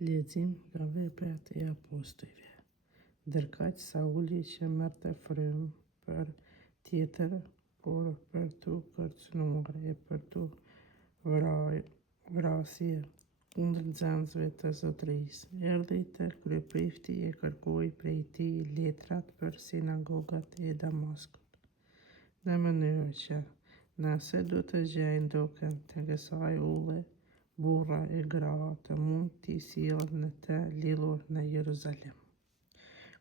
Lexim nga Veprat e Apostujve. Ndërkaq Sauli që merrte frymë për tjetër, por për tu kërcënuar e për tu vrasje kundër nxënësve të zotërisë, erdhi te kryeprifti e kërkoi prej tij letrat për sinagogat e Damaskut, në mënyrë që nëse do të gjej ndokën të kësaj ulle, burra e gra të mund t'i sjellë në të lidhur në Jeruzalem.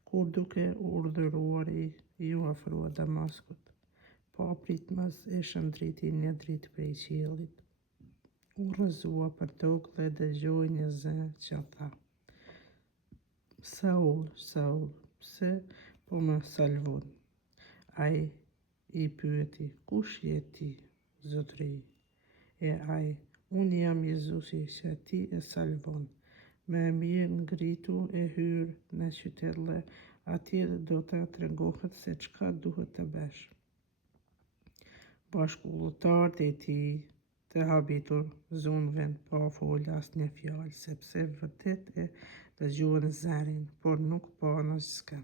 Kur duke urdhëruar ju afrua Damaskut, pa pritmas e shëndriti një dritë prej qiellit. U rrëzua për tokë dhe dëgjoi një zë që tha: Saul, Saul, pse po më salvon? Ai i pyeti: Kush je ti, Zotëri? E ai: Unë jam Jezusi që ti e salvon. Me mirë ngritu e hyrë në qytet dhe atje do të tregohet se çka duhet të bësh. Bashkëpunëtarët e tij të habitur zonë vend pa folë asnjë fjalë, sepse vërtet e dëgjuan zërin, por nuk pan asgjë.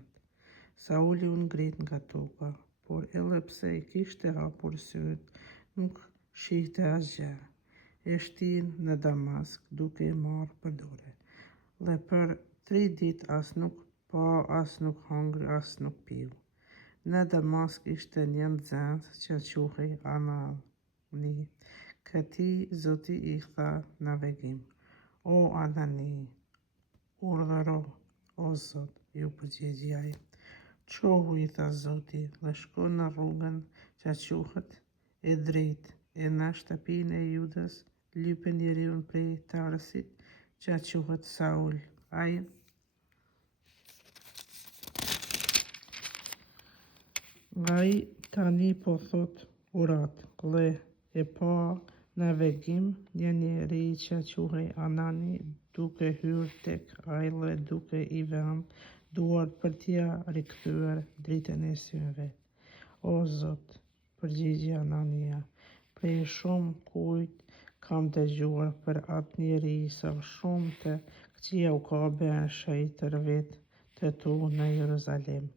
Sauli u ngrit nga toka, por edhe pse i kishte hapur syt, nuk shihte asgjë. E shtin në Damask duke i marrë për dorë, dhe për 3 ditë as nuk pa, as nuk hangri, as nuk piu. Në Damask ishte një nxënës që quhej Anani. Këtij Zoti i tha në vegim: O Anani, urdhëro, o Zot, ju përgjigji ai. Çohu, i tha Zoti, dhe shko në rrugën që quhet e drejtë, e në shtëpinë e Judas lype njeriu prej Tarsit që quhet Saul. Ai tani po thot urat, dhe e pa në vegim një njeri që quhej Anani duke hyrë tek ai dhe duke i vënë duart për t'ia rikthyer dritën e syve. O Zot, përgjigji Anania, prej shumë kujt kam dëgjuar për atë njeri sa shumë të këqija u ka bërë shëjtër vet të tu në Jeruzalem.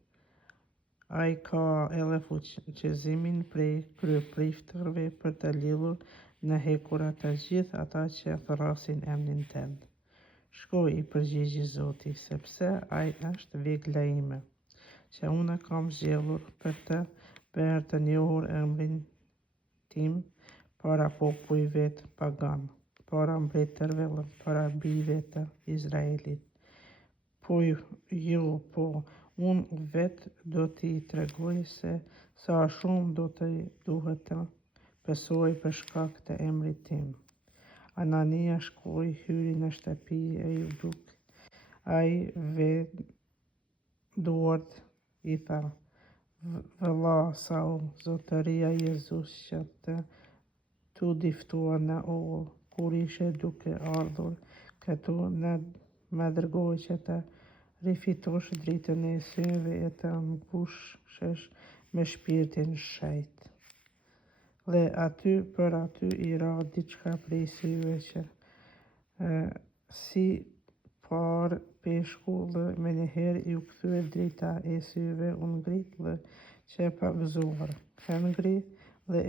Ai ka edhe fuqizimin prej kryepriftërve për të lidhur në hekura të gjithë ata që thrasin emrin tënd. Shko, i përgjigji Zoti, sepse ai është vegla ime, që unë kam zgjedhur për të bërë të njohur emrin tim para popujve të pagan, para mbretërve dhe para bijve të Izraelit. Po unë vetë do t'i tregoj se sa shumë do t'i duhet të besoj për shkak të emrit tim. Anania shkoi, hyri në shtëpi e Juduk. Ai vë duart, i tha: Vëlla Saul, zotëria Jezus që tu diftua në ull, kur ishe duke ardhur këtu, më dërgoi që të rifitosh dritën e syve e të mbushësh me shpirtin shëjt. Dhe për aty i ra diçka prej syve që si par peshku, dhe menjëherë i u kthye drita e syve, u ngrit dhe që pa gëzuar, hëngri dhe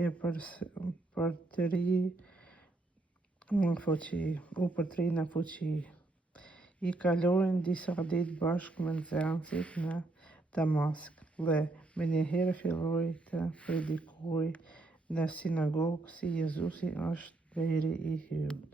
u përtri në fuqi. I kalojnë disa ditë bashkë me nxënësit në Damask, dhe menjëherë filloi të predikojë në sinagogë si Jezusi është deri i hyjt.